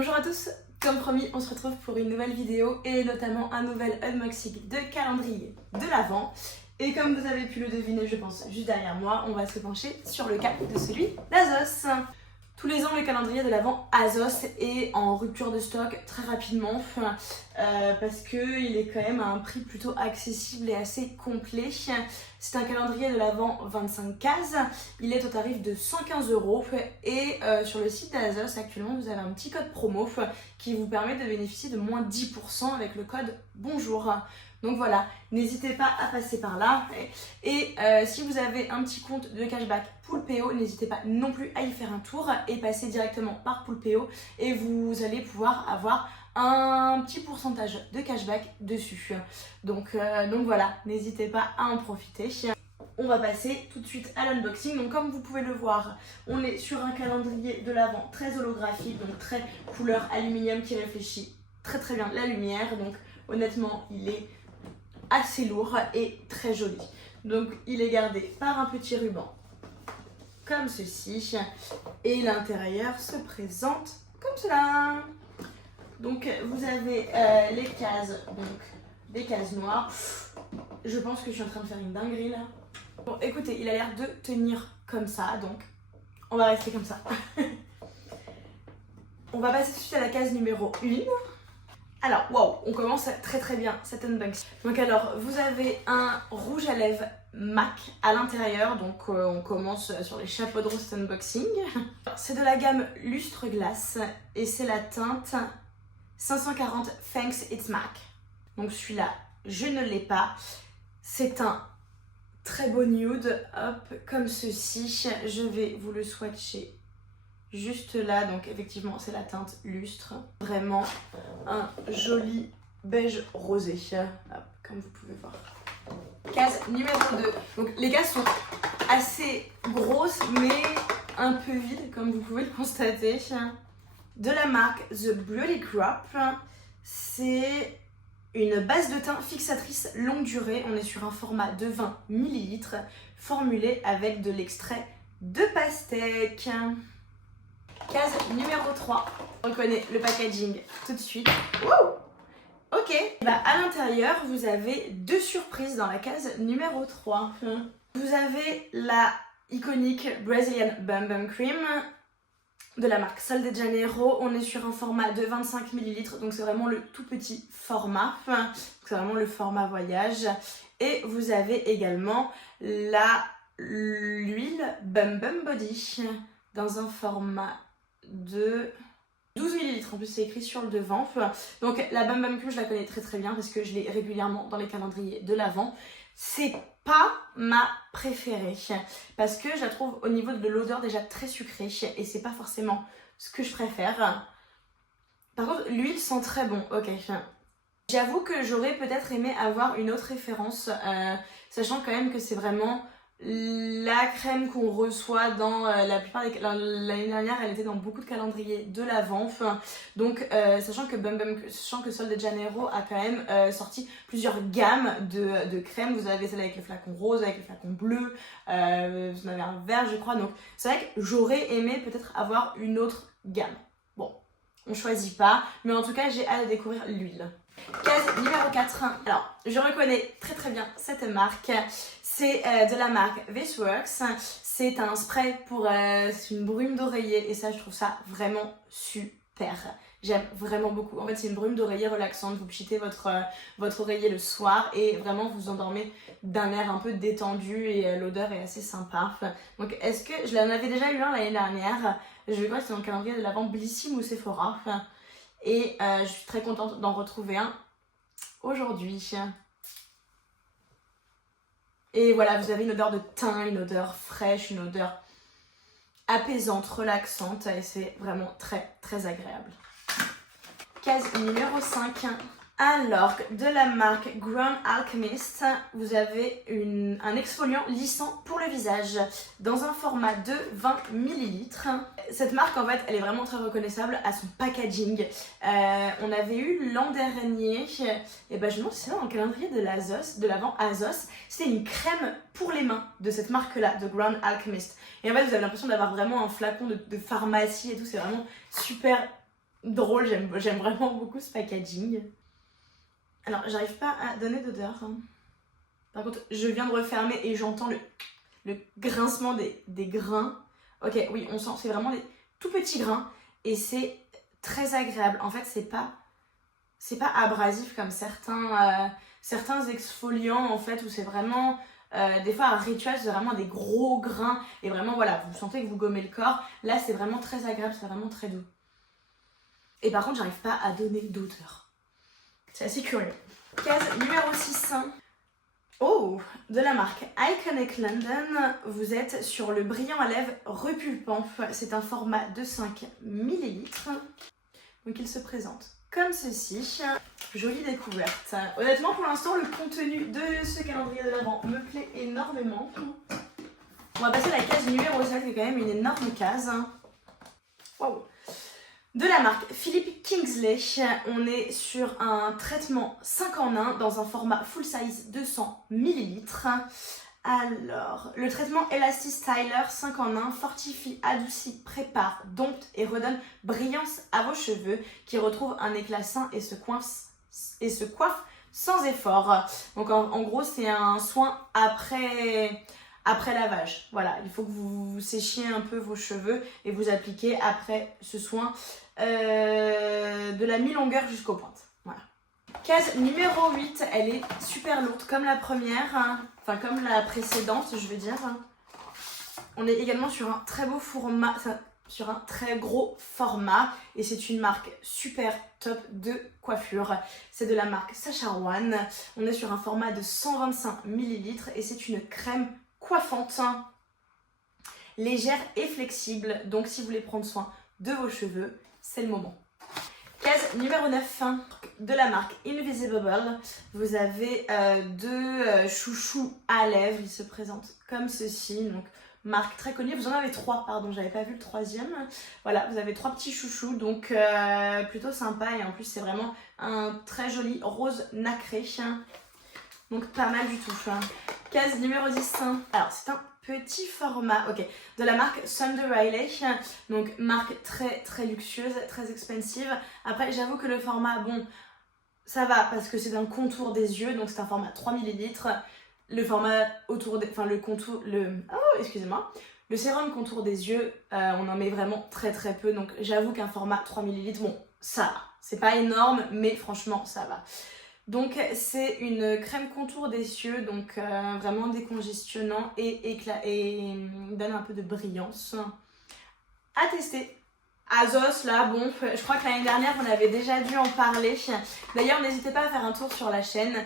Bonjour à tous, comme promis on se retrouve pour une nouvelle vidéo et notamment un nouvel unboxing de calendrier de l'Avent. Et comme vous avez pu le deviner je pense juste derrière moi, on va se pencher sur le cas de celui d'Azos. Tous les ans le calendrier de l'Avent Azos est en rupture de stock très rapidement parce qu'il est quand même à un prix plutôt accessible et assez complet. C'est un calendrier de l'Avent 25 cases, il est au tarif de 115 € et sur le site d'Azos actuellement vous avez un petit code promo qui vous permet de bénéficier de moins 10% avec le code bonjour. Donc voilà, n'hésitez pas à passer par là. Et si vous avez un petit compte de cashback Poolpeo, n'hésitez pas non plus à y faire un tour et passer directement par Poolpeo et vous allez pouvoir avoir un petit pourcentage de cashback dessus. Donc voilà, n'hésitez pas à en profiter. On va passer tout de suite à l'unboxing. Donc comme vous pouvez le voir, on est sur un calendrier de l'Avent très holographique, donc très couleur aluminium qui réfléchit très bien la lumière. Donc honnêtement, il est assez lourd et très joli. Donc il est gardé par un petit ruban comme ceci et l'intérieur se présente comme cela. Donc vous avez les cases, donc des cases noires. Je pense que je suis en train de faire une dinguerie là. Bon écoutez, il a l'air de tenir comme ça, donc on va rester comme ça. On va passer tout de suite à la case numéro 1. Alors, waouh, on commence très bien cet unboxing. Donc alors, vous avez un rouge à lèvres MAC à l'intérieur. Donc on commence sur les chapeaux de roue cet unboxing. C'est de la gamme Lustre Glace et c'est la teinte 540 Thanks It's MAC. Donc celui-là, je ne l'ai pas. C'est un très beau nude, hop, comme ceci. Je vais vous le swatcher juste là, donc effectivement c'est la teinte lustre, vraiment un joli beige rosé, hop, comme vous pouvez voir. Case numéro 2, donc les cases sont assez grosses mais un peu vides comme vous pouvez le constater. De la marque The Beauty Crop, c'est une base de teint fixatrice longue durée, on est sur un format de 20 ml formulé avec de l'extrait de pastèque. Case numéro 3, on reconnaît le packaging tout de suite. Wow, ok, à l'intérieur vous avez deux surprises dans la case numéro 3. Vous avez la iconique Brazilian Bum Bum Cream de la marque Sol de Janeiro. On est sur un format de 25 ml, donc c'est vraiment le tout petit format. C'est vraiment le format voyage. Et vous avez également l'huile Bum Bum Body dans un format de 12 ml, en plus c'est écrit sur le devant. Donc la Bum Bum Cream je la connais très bien parce que je l'ai régulièrement dans les calendriers de l'Avent. C'est pas ma préférée parce que je la trouve au niveau de l'odeur déjà très sucrée et c'est pas forcément ce que je préfère. Par contre l'huile sent très bon, ok. J'avoue que j'aurais peut-être aimé avoir une autre référence, sachant quand même que c'est vraiment la crème qu'on reçoit dans la plupart des... L'année dernière, elle était dans beaucoup de calendriers de l'Avent. Donc, sachant que Sol de Janeiro a quand même sorti plusieurs gammes de crèmes. Vous avez celle avec le flacon rose, avec le flacon bleu, vous en avez un vert, je crois. Donc, c'est vrai que j'aurais aimé peut-être avoir une autre gamme. Bon, on choisit pas, mais en tout cas, j'ai hâte de découvrir l'huile. Case numéro 4. Alors, je reconnais très bien cette marque. C'est de la marque This Works. C'est un spray pour une brume d'oreiller et ça, je trouve ça vraiment super. J'aime vraiment beaucoup. En fait, c'est une brume d'oreiller relaxante. Vous pchitez votre oreiller le soir et vraiment vous endormez d'un air un peu détendu et l'odeur est assez sympa. Donc, est-ce que je l'en avais déjà eu un l'année dernière? Je crois que c'est dans le calendrier de l'Avent Blissim ou Sephora. Et je suis très contente d'en retrouver un aujourd'hui. Et voilà, vous avez une odeur de thym, une odeur fraîche, une odeur apaisante, relaxante et c'est vraiment très agréable. Case numéro 5. Alors, de la marque Grand Alchemist, vous avez un exfoliant lissant pour le visage dans un format de 20 ml. Cette marque, en fait, elle est vraiment très reconnaissable à son packaging. On avait eu l'an dernier, et ben je me demande si c'est dans le calendrier de l'Avent Azos, c'était une crème pour les mains de cette marque-là, de Grand Alchemist. Et en fait, vous avez l'impression d'avoir vraiment un flacon de pharmacie et tout, c'est vraiment super drôle, j'aime vraiment beaucoup ce packaging. Alors, j'arrive pas à donner d'odeur. Par contre, je viens de refermer et j'entends le grincement des grains. Ok, oui, on sent, c'est vraiment des tout petits grains et c'est très agréable. En fait, c'est pas abrasif comme certains exfoliants en fait, où c'est vraiment... des fois, un rituel, c'est vraiment des gros grains et vraiment, voilà, vous sentez que vous gommez le corps. Là, c'est vraiment très agréable, c'est vraiment très doux. Et par contre, j'arrive pas à donner d'odeur. C'est assez curieux. Case numéro 6. Oh, de la marque Iconic London. Vous êtes sur le brillant à lèvres repulpant. C'est un format de 5 ml. Donc il se présente comme ceci. Jolie découverte. Honnêtement, pour l'instant, le contenu de ce calendrier de l'Avent me plaît énormément. On va passer à la case numéro 7, qui est quand même une énorme case. Wow. De la marque Philippe Kingsley, on est sur un traitement 5 en 1 dans un format full size 200 ml. Alors, le traitement Elastistyler 5 en 1 fortifie, adoucit, prépare, dompte et redonne brillance à vos cheveux qui retrouvent un éclat sain et se coiffe sans effort. Donc en gros, c'est un soin après lavage. Voilà, il faut que vous séchiez un peu vos cheveux et vous appliquez après ce soin de la mi-longueur jusqu'aux pointes. Voilà. Case numéro 8, elle est super lourde comme la première, enfin comme la précédente, je veux dire. On est également sur un très beau format, sur un très gros format et c'est une marque super top de coiffure. C'est de la marque Sacha Rowan. On est sur un format de 125 ml et c'est une crème coiffante, légère et flexible. Donc si vous voulez prendre soin de vos cheveux, c'est le moment. Case numéro 9 de la marque Invisible. Vous avez deux chouchous à lèvres. Ils se présentent comme ceci. Donc marque très connue. Vous en avez 3, pardon, j'avais pas vu le troisième. Voilà, vous avez 3 petits chouchous. Donc plutôt sympa. Et en plus, c'est vraiment un très joli rose nacré. Donc pas mal du tout. Case numéro 10. Alors c'est un petit format, ok, de la marque Thunder Riley. Donc marque très très luxueuse, très expensive. Après j'avoue que le format, bon, ça va parce que c'est un contour des yeux. Donc c'est un format 3 ml. Le format autour des... Enfin le contour... excusez-moi. Le sérum contour des yeux, on en met vraiment très très peu. Donc j'avoue qu'un format 3 ml, bon, ça va. C'est pas énorme, mais franchement ça va. Donc c'est une crème contour des yeux, donc vraiment décongestionnant et donne un peu de brillance. À tester. Azos là, bon, je crois que l'année dernière on avait déjà dû en parler. D'ailleurs n'hésitez pas à faire un tour sur la chaîne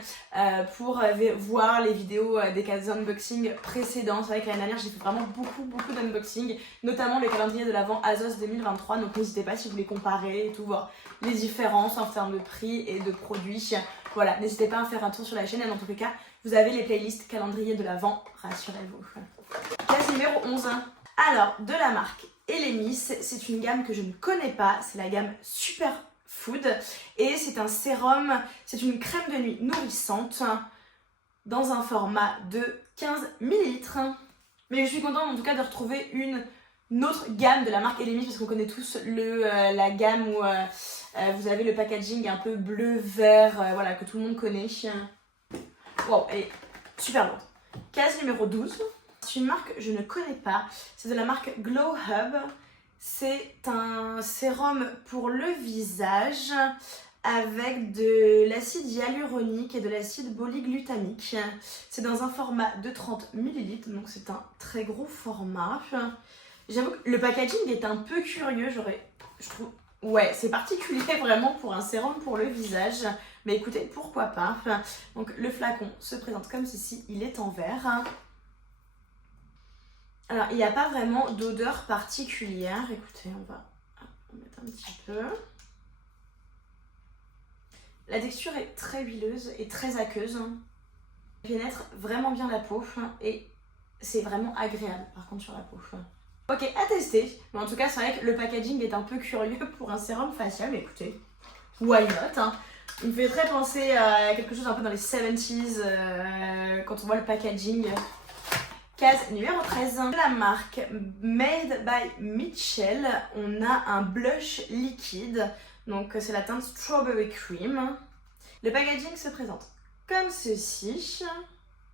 pour voir les vidéos des cases unboxing précédentes. C'est vrai que l'année dernière j'ai fait vraiment beaucoup d'unboxing, notamment le calendrier de l'Avent Azos 2023. Donc n'hésitez pas si vous voulez comparer et tout, voir les différences en termes de prix et de produits. Voilà, n'hésitez pas à faire un tour sur la chaîne et dans tous les cas, vous avez les playlists calendrier de l'Avent, rassurez-vous. Case numéro 11. Alors, de la marque Elemis, c'est une gamme que je ne connais pas, c'est la gamme Superfood et c'est un sérum, c'est une crème de nuit nourrissante dans un format de 15 ml. Mais je suis contente en tout cas de retrouver une autre gamme de la marque Elemis parce qu'on connaît tous la gamme où vous avez le packaging un peu bleu-vert, voilà, que tout le monde connaît. Wow, elle est super lourde. Case numéro 12. C'est une marque que je ne connais pas. C'est de la marque Glow Hub. C'est un sérum pour le visage avec de l'acide hyaluronique et de l'acide polyglutamique. C'est dans un format de 30 ml, donc c'est un très gros format. J'avoue que le packaging est un peu curieux, je trouve. Ouais, c'est particulier vraiment pour un sérum pour le visage. Mais écoutez, pourquoi pas. Donc le flacon se présente comme ceci, il est en verre. Alors, il n'y a pas vraiment d'odeur particulière. Écoutez, on va mettre un petit peu. La texture est très huileuse et très aqueuse. Elle pénètre vraiment bien la peau et c'est vraiment agréable par contre sur la peau. Ok, à tester. Mais en tout cas, c'est vrai que le packaging est un peu curieux pour un sérum facial. Mais écoutez, why not, hein. Il me fait très penser à quelque chose un peu dans les 70s quand on voit le packaging. Case numéro 13. La marque Made by Mitchell, on a un blush liquide. Donc c'est la teinte Strawberry Cream. Le packaging se présente comme ceci.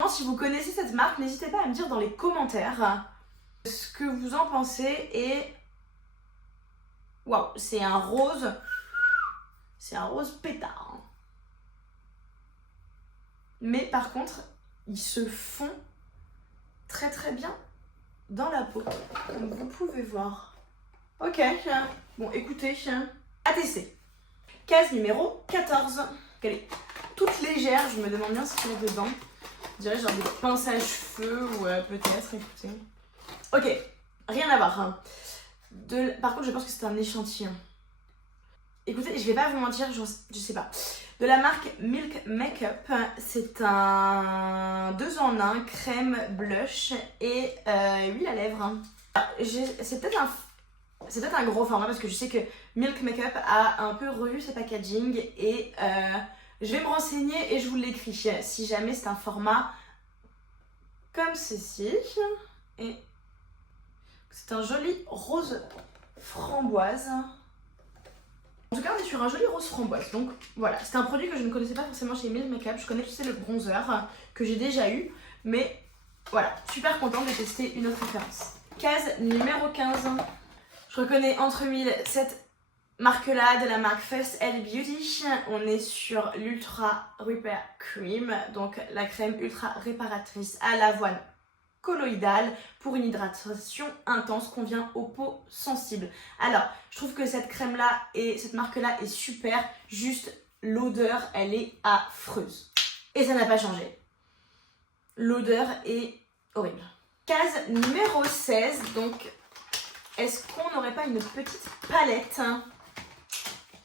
Si vous connaissez cette marque, n'hésitez pas à me dire dans les commentaires ce que vous en pensez. Et waouh, c'est un rose. C'est un rose pétard. Mais par contre, ils se font très très bien dans la peau, comme vous pouvez voir. Ok, bon écoutez, à tester. Case numéro 14. Elle est toute légère, je me demande bien ce qu'il y a dedans. Je dirais genre des pinces à cheveux ou peut-être, écoutez. Ok, rien à voir. Hein. Par contre, je pense que c'est un échantillon. Écoutez, je vais pas vous mentir, je sais pas. De la marque Milk Makeup, c'est un 2 en 1, crème, blush et huile à lèvres. C'est peut-être un gros format parce que je sais que Milk Makeup a un peu revu ses packaging et je vais me renseigner et je vous l'écris si jamais c'est un format comme ceci. Et c'est un joli rose framboise. En tout cas, on est sur un joli rose framboise. Donc voilà, c'est un produit que je ne connaissais pas forcément chez Milk Makeup. Je connais, tu sais, le bronzer que j'ai déjà eu. Mais voilà, super contente de tester une autre référence. Case numéro 15. Je reconnais entre mille cette marque-là de la marque First Aid Beauty. On est sur l'Ultra Repair Cream. Donc la crème ultra réparatrice à l'avoine colloïdale pour une hydratation intense convient aux peaux sensibles. Alors, je trouve que cette crème-là et cette marque-là est super. Juste, l'odeur, elle est affreuse. Et ça n'a pas changé. L'odeur est horrible. Case numéro 16. Donc, est-ce qu'on n'aurait pas une petite palette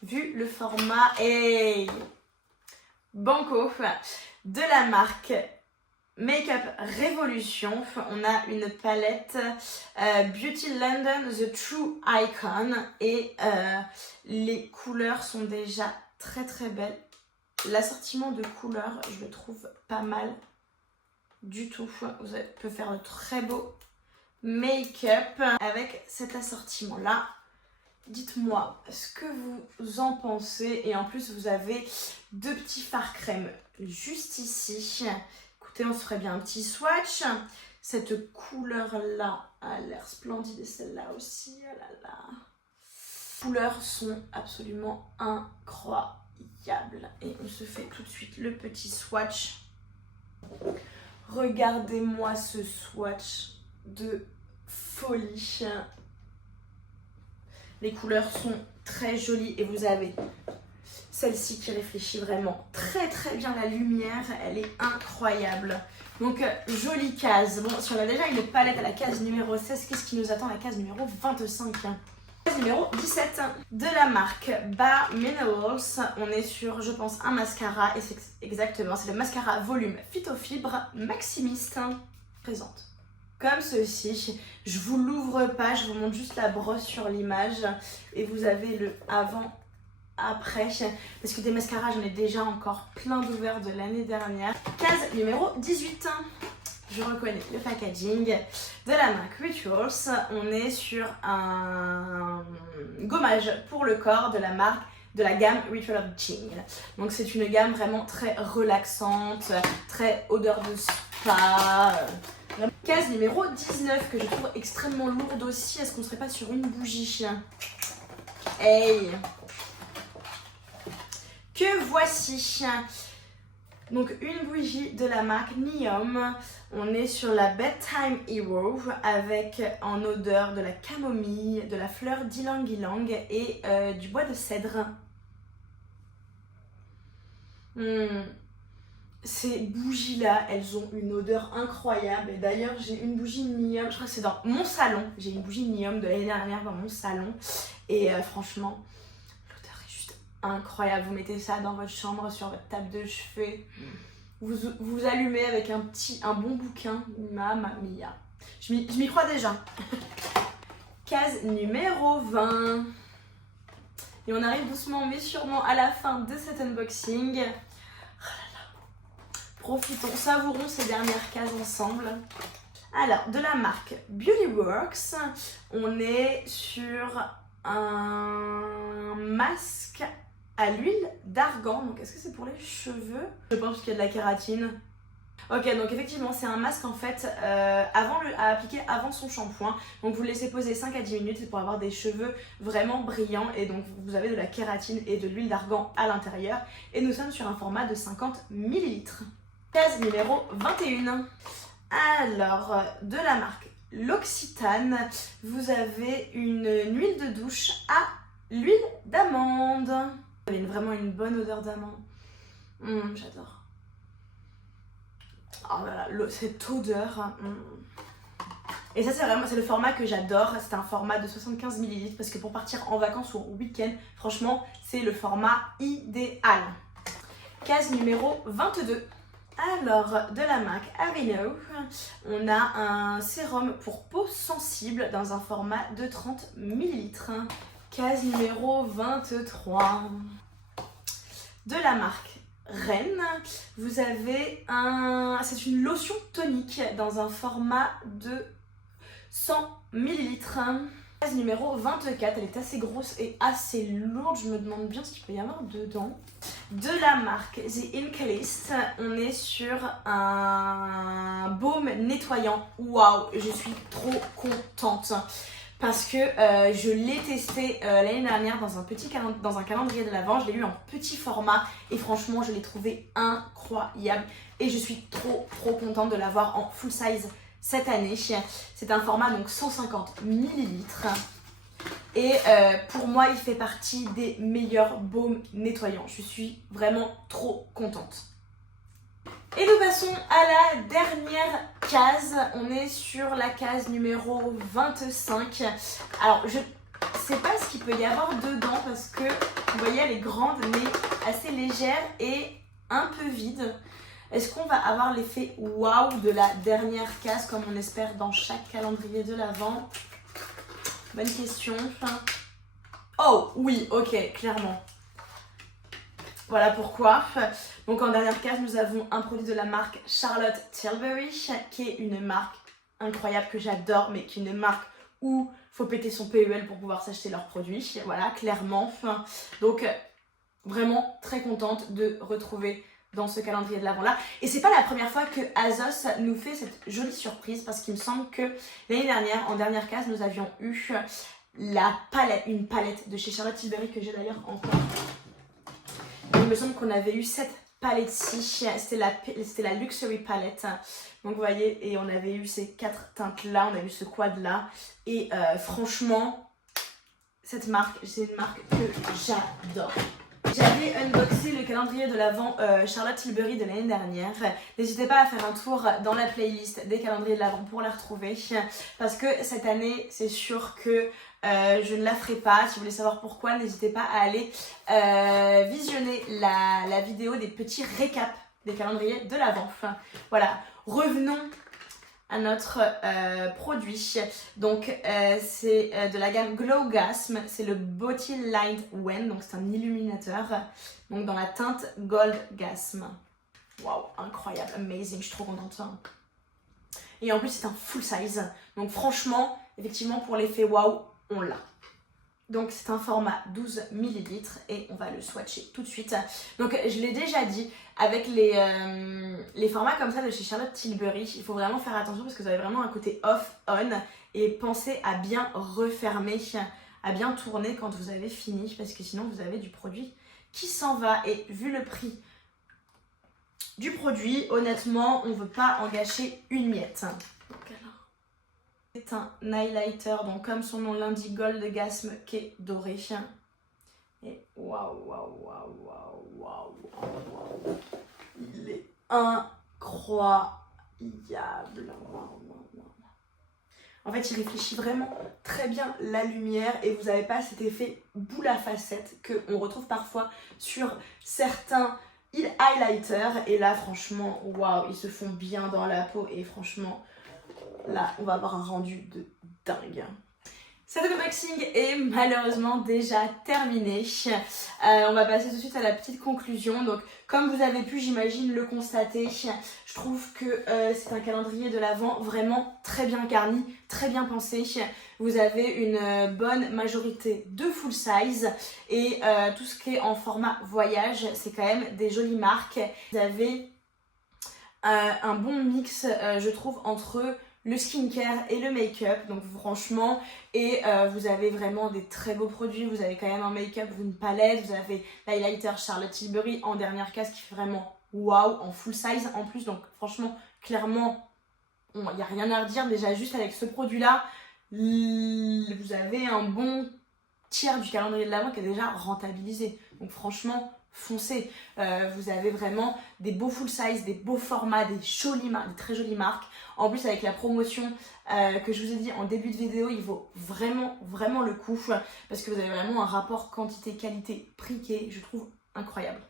vu le format Banco de la marque Makeup Revolution. On a une palette Beauty London The True Icon et les couleurs sont déjà très très belles. L'assortiment de couleurs, je le trouve pas mal du tout. Vous pouvez faire de très beaux make-up avec cet assortiment là. Dites-moi ce que vous en pensez. Et en plus vous avez deux petits fards crème juste ici. Écoutez, on se ferait bien un petit swatch. Cette couleur là a l'air splendide et celle-là aussi. Oh là là. Les couleurs sont absolument incroyables. Et on se fait tout de suite le petit swatch. Regardez-moi ce swatch de folie. Les couleurs sont très jolies et vous avez celle-ci qui réfléchit vraiment très très bien la lumière. Elle est incroyable. Donc jolie case. Bon, si on a déjà une palette à la case numéro 16, qu'est-ce qui nous attend à la case numéro 25 ? Case numéro 17 de la marque Bare Minerals. On est sur, je pense, un mascara et c'est exactement, c'est le mascara volume Phytofibre Maximiste. Présente comme ceci. Je vous l'ouvre pas, je vous montre juste la brosse sur l'image et vous avez le avant après parce que des mascaras j'en ai déjà encore plein d'ouverts de l'année dernière. Case numéro 18. Je reconnais le packaging de la marque Rituals. On est sur un gommage pour le corps de la marque de la gamme Ritual of Jingle. Donc c'est une gamme vraiment très relaxante, très odeur de spa. Case numéro 19 que je trouve extrêmement lourde aussi. Est-ce qu'on serait pas sur une bougie ? Hey, que voici. Donc une bougie de la marque Neom. On est sur la Bedtime Hero avec en odeur de la camomille, de la fleur d'ylang-ylang et du bois de cèdre. Ces bougies-là, elles ont une odeur incroyable. Et d'ailleurs, j'ai une bougie Neom, je crois que c'est dans mon salon. J'ai une bougie Neom de l'année dernière dans mon salon. Et franchement, l'odeur est juste incroyable. Vous mettez ça dans votre chambre, sur votre table de chevet. Vous allumez avec un bon bouquin. Mamma mia. Je m'y crois déjà. Case numéro 20. Et on arrive doucement mais sûrement à la fin de cet unboxing. Profitons, savourons ces dernières cases ensemble. Alors, de la marque Beauty Works, on est sur un masque à l'huile d'argan. Donc, est-ce que c'est pour les cheveux? Je pense qu'il y a de la kératine. Ok, donc effectivement, c'est un masque en fait à appliquer avant son shampoing. Donc, vous le laissez poser 5 à 10 minutes pour avoir des cheveux vraiment brillants. Et donc, vous avez de la kératine et de l'huile d'argan à l'intérieur. Et nous sommes sur un format de 50 ml. Case numéro 21. Alors, de la marque L'Occitane, vous avez une huile de douche à l'huile d'amande. Vous avez vraiment une bonne odeur d'amande. J'adore. Oh là là, cette odeur. Et ça, c'est le format que j'adore. C'est un format de 75 ml parce que pour partir en vacances ou au week-end, franchement, c'est le format idéal. Case numéro 22. Alors, de la marque Aveeno, on a un sérum pour peau sensible dans un format de 30 ml. Case numéro 23. De la marque Rennes, vous avez c'est une lotion tonique dans un format de 100 ml. Case numéro 24, elle est assez grosse et assez lourde, je me demande bien ce qu'il peut y avoir dedans. De la marque The Incalist, on est sur un baume nettoyant. Waouh, je suis trop contente parce que je l'ai testé l'année dernière dans un calendrier de l'Avent. Je l'ai eu en petit format et franchement, je l'ai trouvé incroyable. Et je suis trop contente de l'avoir en full size cette année. C'est un format donc 150 ml. Et pour moi, il fait partie des meilleurs baumes nettoyants. Je suis vraiment trop contente. Et nous passons à la dernière case. On est sur la case numéro 25. Alors, je sais pas ce qu'il peut y avoir dedans parce que, vous voyez, elle est grande mais assez légère et un peu vide. Est-ce qu'on va avoir l'effet waouh de la dernière case comme on espère dans chaque calendrier de l'Avent? Bonne question. Oh oui, ok, clairement. Voilà pourquoi. Donc en dernière case, nous avons un produit de la marque Charlotte Tilbury, qui est une marque incroyable que j'adore, mais qui est une marque où il faut péter son PEL pour pouvoir s'acheter leurs produits. Voilà, clairement. Donc vraiment très contente de retrouver dans ce calendrier de l'Avent là. Et c'est pas la première fois que ASOS nous fait cette jolie surprise parce qu'il me semble que l'année dernière, en dernière case, nous avions eu une palette de chez Charlotte Tilbury que j'ai d'ailleurs encore. Et il me semble qu'on avait eu cette palette-ci, c'était la Luxury Palette. Donc vous voyez, et on avait eu ces 4 teintes là, on a eu ce quad là. Et franchement, cette marque, c'est une marque que j'adore. J'avais unboxé le calendrier de l'Avent Charlotte Tilbury de l'année dernière. N'hésitez pas à faire un tour dans la playlist des calendriers de l'Avent pour la retrouver. Parce que cette année, c'est sûr que je ne la ferai pas. Si vous voulez savoir pourquoi, n'hésitez pas à aller visionner la vidéo des petits récaps des calendriers de l'Avent. Voilà, revenons à notre produit. Donc c'est de la gamme Glow Gasm, c'est le Body Light Wen, donc c'est un illuminateur, donc dans la teinte Gold Gasm. Waouh, incroyable, amazing, je suis trop contente. Et en plus c'est un full size, donc franchement, effectivement pour l'effet waouh, on l'a. Donc c'est un format 12 ml et on va le swatcher tout de suite. Donc je l'ai déjà dit, avec les formats comme ça de chez Charlotte Tilbury, il faut vraiment faire attention parce que vous avez vraiment un côté off-on et pensez à bien refermer, à bien tourner quand vous avez fini parce que sinon vous avez du produit qui s'en va. Et vu le prix du produit, honnêtement, on ne veut pas en gâcher une miette. C'est un highlighter, donc comme son nom l'indique, Gold Gasm qui est doré. Et waouh, waouh, waouh, waouh, waouh, waouh. Il est incroyable. En fait, il réfléchit vraiment très bien la lumière et vous n'avez pas cet effet boule à facettes qu'on retrouve parfois sur certains highlighters. Et là, franchement, waouh, ils se font bien dans la peau et franchement, là, on va avoir un rendu de dingue. Cet unboxing est malheureusement déjà terminé. On va passer tout de suite à la petite conclusion. Donc, comme vous avez pu, j'imagine, le constater, je trouve que c'est un calendrier de l'Avent vraiment très bien garni, très bien pensé. Vous avez une bonne majorité de full size et tout ce qui est en format voyage, c'est quand même des jolies marques. Vous avez un bon mix, je trouve, entre le skincare et le make-up, donc franchement, et vous avez vraiment des très beaux produits. Vous avez quand même un make-up, une palette, vous avez l'highlighter Charlotte Tilbury en dernière case qui fait vraiment waouh, en full size en plus, donc franchement, clairement, il n'y a rien à redire. Déjà juste avec ce produit là, vous avez un bon tiers du calendrier de l'Avent qui est déjà rentabilisé, donc franchement foncez. Vous avez vraiment des beaux full size, des beaux formats, des très jolies marques. En plus avec la promotion que je vous ai dit en début de vidéo, il vaut vraiment le coup parce que vous avez vraiment un rapport quantité-qualité-prix qui est, je trouve, incroyable.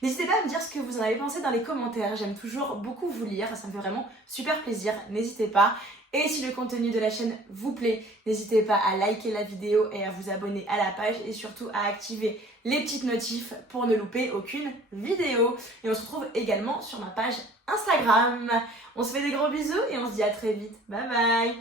N'hésitez pas à me dire ce que vous en avez pensé dans les commentaires, j'aime toujours beaucoup vous lire, ça me fait vraiment super plaisir, n'hésitez pas. Et si le contenu de la chaîne vous plaît, n'hésitez pas à liker la vidéo et à vous abonner à la page et surtout à activer les petites notifs pour ne louper aucune vidéo. Et on se retrouve également sur ma page Instagram. On se fait des gros bisous et on se dit à très vite. Bye bye!